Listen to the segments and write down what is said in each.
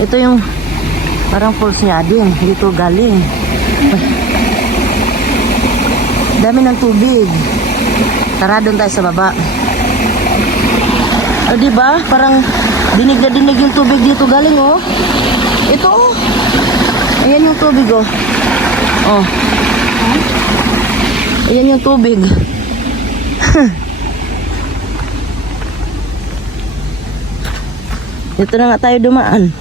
Ito yung parang falls niya din. Dito galing. Dami ng tubig. Tara doon tayo sa baba. O di ba? Parang dinig na dinig yung tubig dito galing oh. Ito oh. Ayan yung tubig oh. Oh. Ayan yung tubig. Dito na nga tayo dumaan.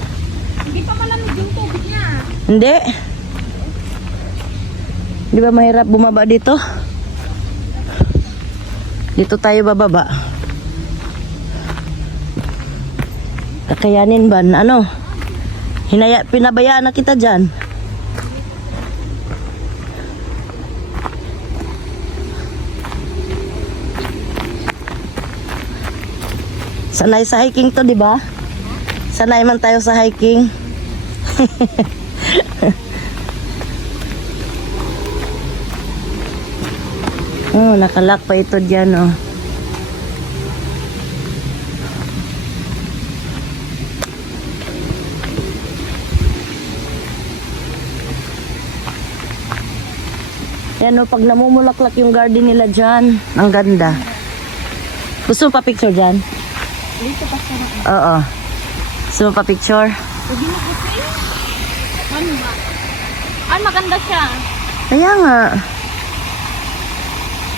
Hindi pa malamig yung tubig niya. Hindi. Di ba mahirap bumaba dito? Dito tayo bababa. Kakayanin ba? Ano? Hinaya, pinabayaan na kita dyan. Sanay sa hiking to, di ba? Sanay man tayo sa hiking. Oh, nakalak pa ito dyan, oh. Yan, oh, pag namumulaklak yung garden nila dyan, ang ganda. Gusto mo pa picture dyan? Dito pa sa Oo. Gusto mo pa picture? Pwede mo. Ano ba? Ay, maganda siya. Kaya nga.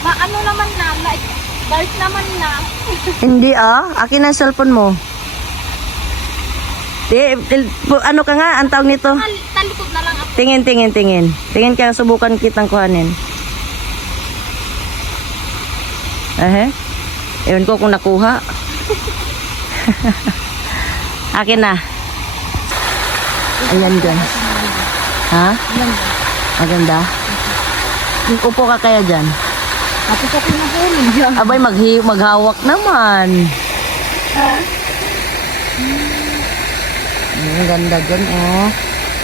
Ma, ano naman na, like, dark naman na. Hindi ah. Akin ang cellphone mo. Di, ano ka nga, ang tawag nito? Tal talikod na lang ako. Tingin, tingin, tingin. Tingin ka, subukan kitang kuhanin. Ehe. Ewan ko kung nakuha. Akin na. Ayan dyan. Ha? Maganda? Upo ka kaya dyan? Ako na huli dyan. Abay, maghi maghawak naman. Ang ganda dyan, oh.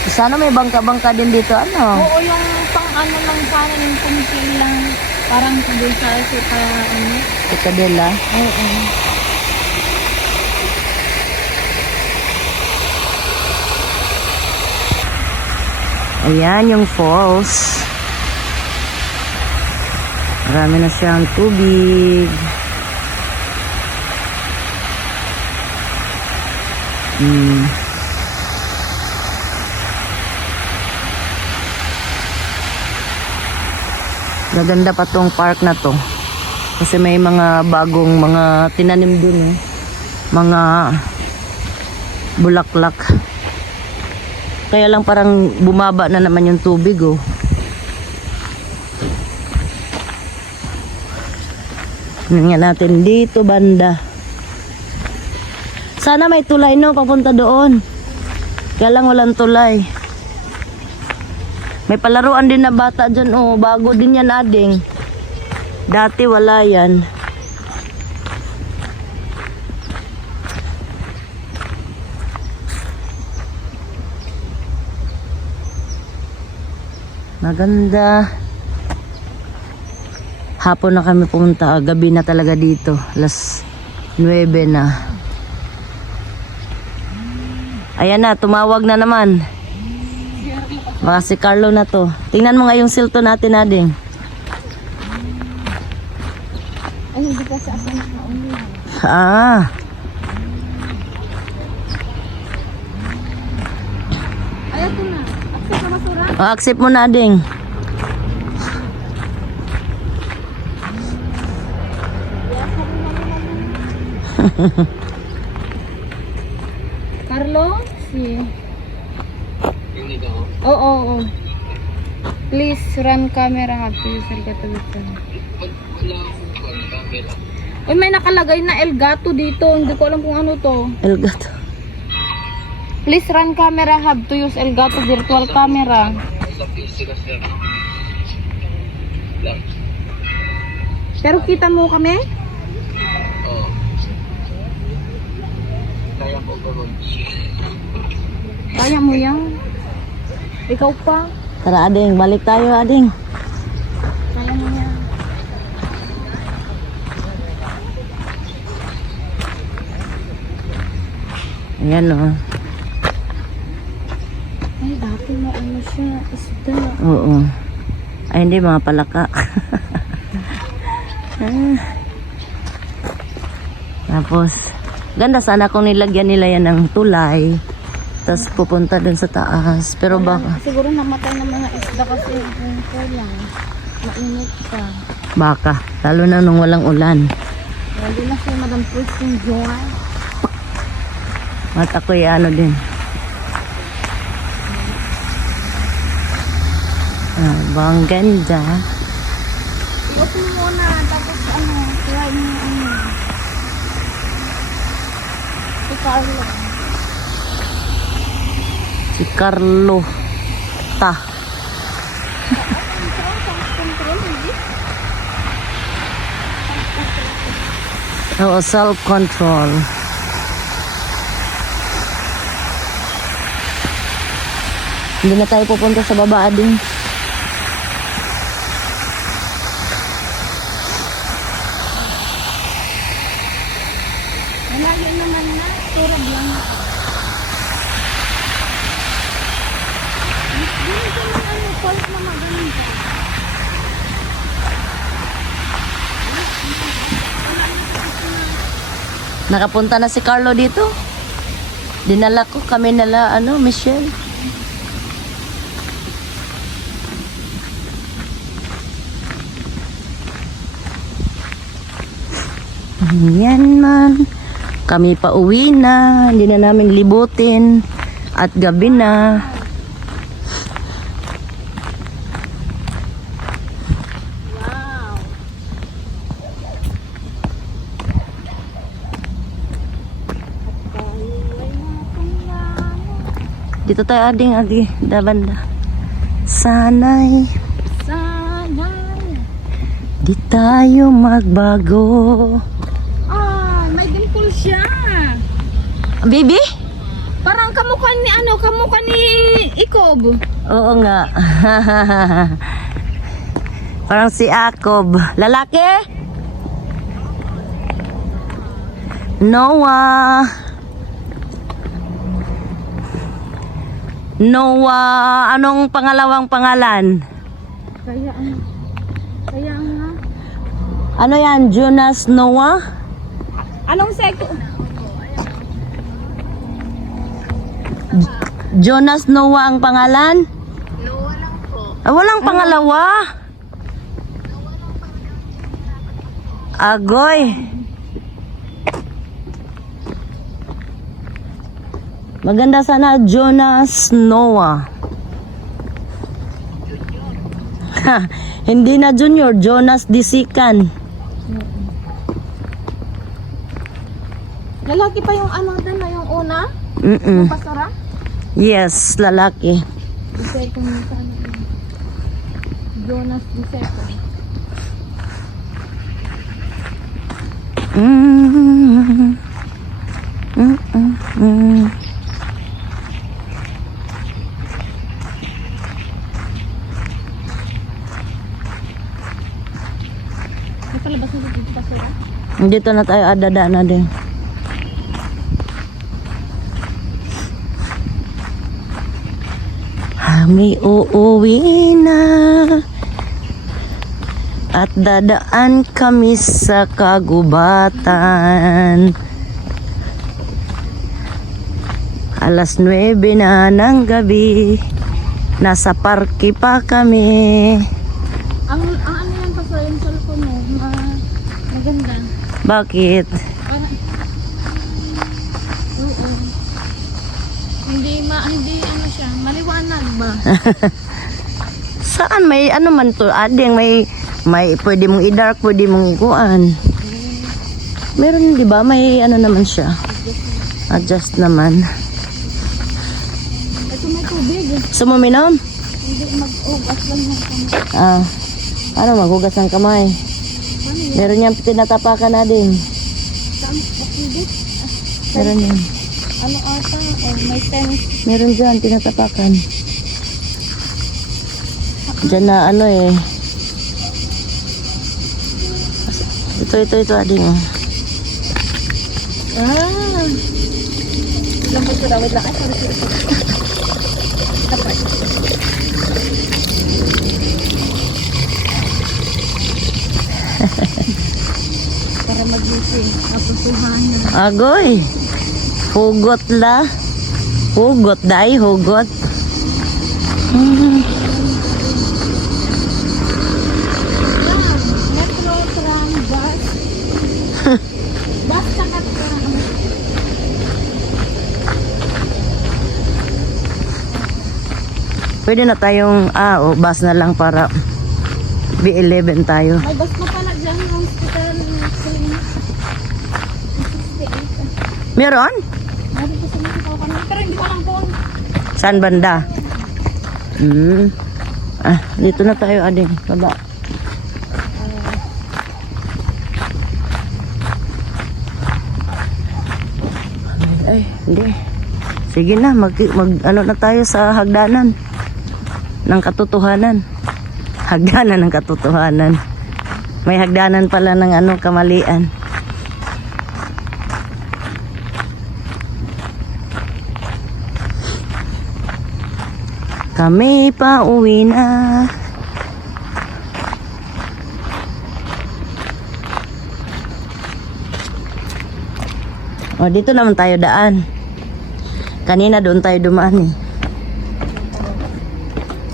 Sana may bangka-bangka din dito, ano? Oo, yung pang ano lang sana, yung kumiti lang. Parang doon sa sa ano. Picadilla. Oo. Ayan yung falls. Marami na siyang tubig. Hmm. Gaganda pa tong park na to. Kasi may mga bagong mga tinanim dun eh. Mga bulaklak. Kaya lang parang bumaba na naman yung tubig oh. Tingnan natin dito banda. Sana may tulay no papunta doon. Kaya lang walang tulay. May palaruan din na bata dyan oh. Bago din yan ading. Dati wala yan. Maganda. Hapon na kami pumunta. Gabi na talaga dito. Alas 9 na. Ayan na, tumawag na naman. Baka si Carlo na to. Tingnan mo nga yung silto natin, Ading. Ah, Ay, ito na. Oh, accept mo na, Ading. Carlo? Si... Oo, oo, oo. Please run camera happy user katulad Uy, may nakalagay na El Gato dito. Hindi ko alam kung ano to. Elgato. Please run camera hub to use El Gato virtual camera. Pero kita mo kami? Kaya mo yan. Ikaw pa. Tara, Ading. Balik tayo, Ading. Kaya mo yan. Ayan, oh. Oo. Ay, hindi, mga palaka. Ah. Tapos, ganda sana kung nilagyan nila yan ng tulay. Tapos pupunta dun sa taas. Pero baka, Siguro namatay ng mga isda kasi yung kulang. Mainit pa. baka. Lalo na nung walang ulan. Hindi na si Madam Push yung joy. At ako'y ano din. Ah, bang ganda. Huwag mo muna, tapos ano, try mo ano. Si Carlo. Si Carlo. Ta. Oo, self-control. Hindi na tayo pupunta sa baba din. Malayo naman na, turog lang ako. Ganito lang ano, falls na maganda. Nakapunta na si Carlo dito. Dinala ko kami nala, ano, Michelle. Yan man. Kami pa uwi na. Hindi na namin libutin. At gabi na. Wow. At tayo ay napangyano. Dito tayo ading adi. Dabanda. Sana'y Sana'y di tayo magbago. Ah, may dimple siya. Baby? Parang kamukha ni ano, kamukha ni Ikob. Oo nga. Parang si Akob. Lalaki? Noah. Noah. Anong pangalawang pangalan? Kaya ano, kaya nga. Ano yan? Jonas Noah? Anong seko? Jonas Noah ang pangalan? Noah lang po. Ah, walang pangalawa. Agoy. Maganda sana Jonas Noah. Ha, hindi na junior, Jonas Disikan. Lalaki pa yung ano din na yung una? Mm Pasara? Yes, lalaki. Yun. Jonas Diseko. Mm. Mm, mm, mm. Nakalabas na dito pasara? Dito na tayo adada na din. Kami uuwi na at dadaan kami sa kagubatan. Alas 9 na ng gabi, nasa parke pa kami. Ang, ang ano yan pasara yung cellphone mo? Ma, maganda. Bakit? Oo. Hindi ma, hindi ano siya, maliwanag ba? Saan may ano man to? Ading may may pwede mong i-dark, pwede mong ikuan. Meron 'di ba? May ano naman siya. Adjust naman. Ito may tubig. Gusto mo minom? Hindi mag-ugas lang yung kamay. Ah. Ano maghugas ng kamay? Meron yang tinatapakan na din. Bakit? Meron yan. Ano ata? Oh, may tennis. Meron dyan, tinatapakan. Diyan na ano eh. Ito, ito, ito, ading. Ah! Lambot ko daw. Wait lang. Ay, sorry, sorry. Dapat. Agoy. Hugot la. Hugot dai, hugot. Pwede na tayong, ah, oh, bus na lang para B11 tayo. May bus na Meron? Pero hindi ko alam kung Saan banda? Hmm. Ah, dito na tayo, ading. Baba. Ay, hindi. Sige na, mag, mag ano na tayo sa hagdanan ng katotohanan. Hagdanan ng katotohanan. May hagdanan pala ng ano kamalian. Kami pa uwi na. O, dito naman tayo daan. Kanina doon tayo dumaan eh.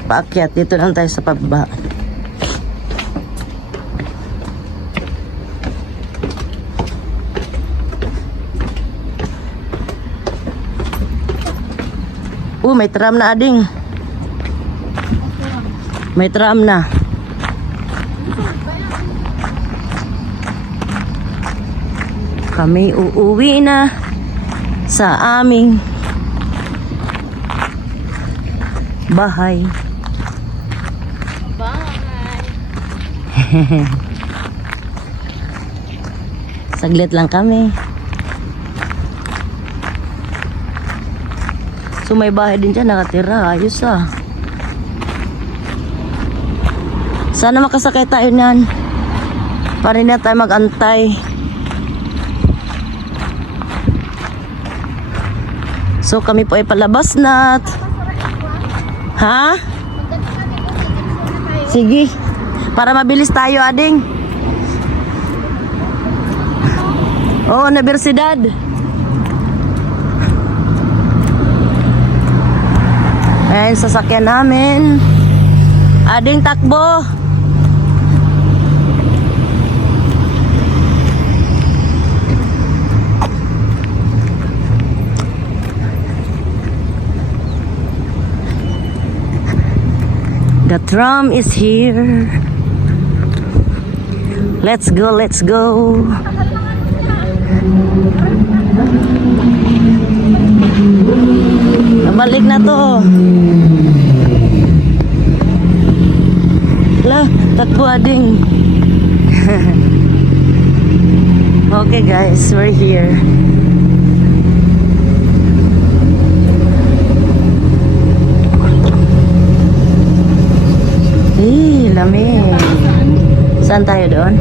Paakyat, dito lang tayo sa pababa. Oh, may tram na ading. May tram na. Kami uuwi na sa aming bahay. Bye. Saglit lang kami. So may bahay din dyan nakatira. Ayos ah. Sana makasakay tayo niyan. Para na tayo magantay. So kami po ay palabas na. Ha? Sige. Para mabilis tayo, ading. Oo, universidad. Ayan, sasakyan namin. Ading takbo. The tram is here. Let's go, let's go. Nabalik na to. La, takbo ading. okay guys, we're here. Lamig. Saan tayo doon?